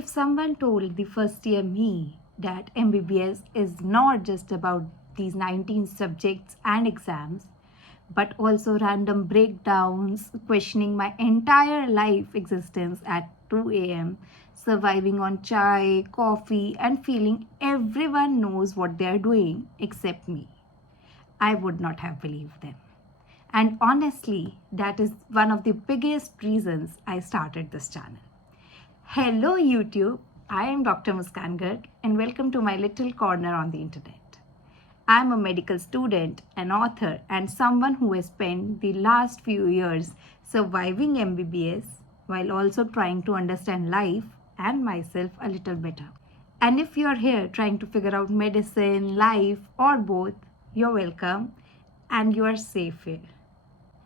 If someone told the first year me that MBBS is not just about these 19 subjects and exams, but also random breakdowns, questioning my entire life existence at 2 a.m., surviving on chai, coffee, and feeling everyone knows what they are doing except me, I would not have believed them. And honestly, that is one of the biggest reasons I started this channel. Hello YouTube, I am Dr. Muskan Garg and welcome to my little corner on the internet. I am a medical student, an author and someone who has spent the last few years surviving MBBS while also trying to understand life and myself a little better. And if you're here trying to figure out medicine, life or both, you're welcome and you are safe here.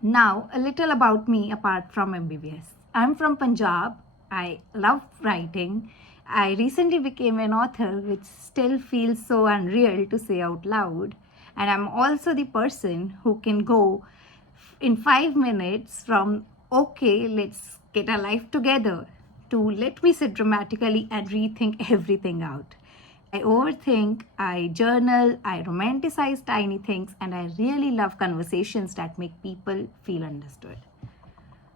Now, a little about me apart from MBBS. I'm from Punjab. I love writing. I recently became an author, which still feels so unreal to say out loud. And I'm also the person who can go in 5 minutes from, okay, let's get our life together, to let me sit dramatically and rethink everything out. I overthink, I journal, I romanticize tiny things, and I really love conversations that make people feel understood,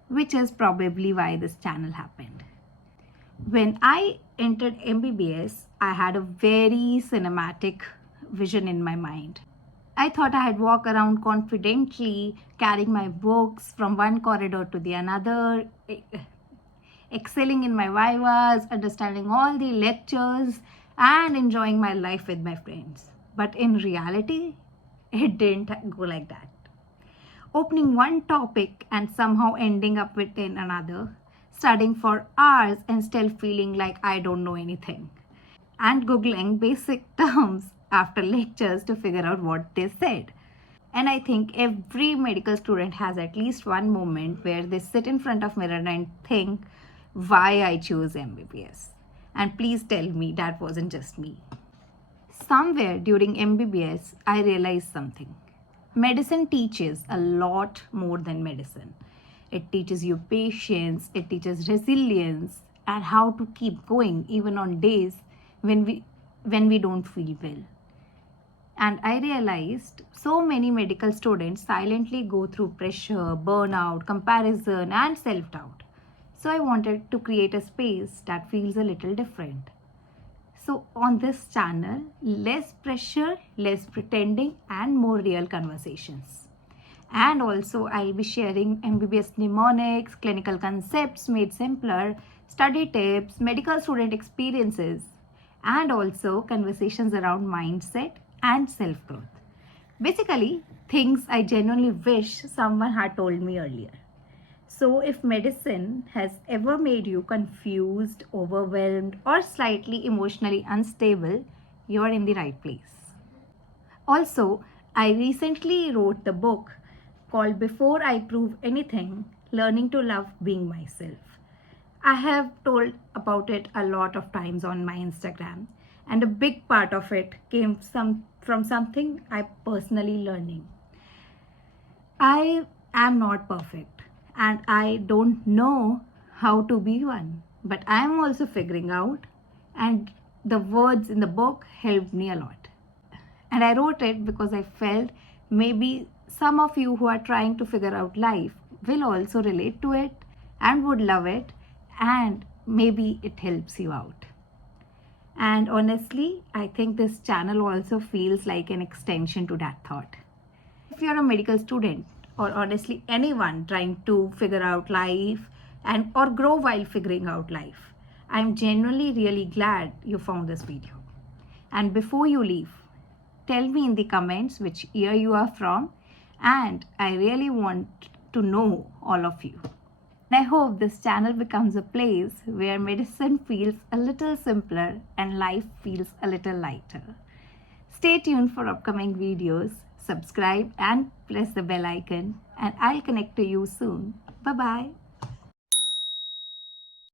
which is probably why this channel happened. When I entered MBBS, I had a very cinematic vision in my mind. I thought I'd walk around confidently, carrying my books from one corridor to the another, excelling in my vivas, understanding all the lectures, and enjoying my life with my friends. But in reality, it didn't go like that. Opening one topic and somehow ending up within another, studying for hours and still feeling like I don't know anything, and Googling basic terms after lectures to figure out what they said. And I think every medical student has at least one moment where they sit in front of mirror and think, why I chose MBBS? And please tell me that wasn't just me. Somewhere during MBBS, I realized something. Medicine teaches a lot more than medicine. It teaches you patience, it teaches resilience, and how to keep going even on days when we don't feel well. And I realized so many medical students silently go through pressure, burnout, comparison, and self-doubt. So I wanted to create a space that feels a little different. So on this channel, less pressure, less pretending, and more real conversations. And also I'll be sharing MBBS mnemonics, clinical concepts made simpler, study tips, medical student experiences, and also conversations around mindset and self-growth. Basically, things I genuinely wish someone had told me earlier. So if medicine has ever made you confused, overwhelmed, or slightly emotionally unstable, you're in the right place. Also, I recently wrote the book called Before I Prove Anything, Learning to Love Being Myself. I have told about it a lot of times on my Instagram, and a big part of it came from something I personally learning. I am not perfect and I don't know how to be one, but I am also figuring out, and the words in the book helped me a lot. And I wrote it because I felt maybe some of you who are trying to figure out life will also relate to it and would love it, and maybe it helps you out. And honestly, I think this channel also feels like an extension to that thought. If you're a medical student, or honestly anyone trying to figure out life and or grow while figuring out life, I'm genuinely really glad you found this video. And before you leave, tell me in the comments which year you are from, and I really want to know all of you. And I hope this channel becomes a place where medicine feels a little simpler and life feels a little lighter. Stay tuned for upcoming videos, subscribe and press the bell icon, and I'll connect to you soon. Bye-bye.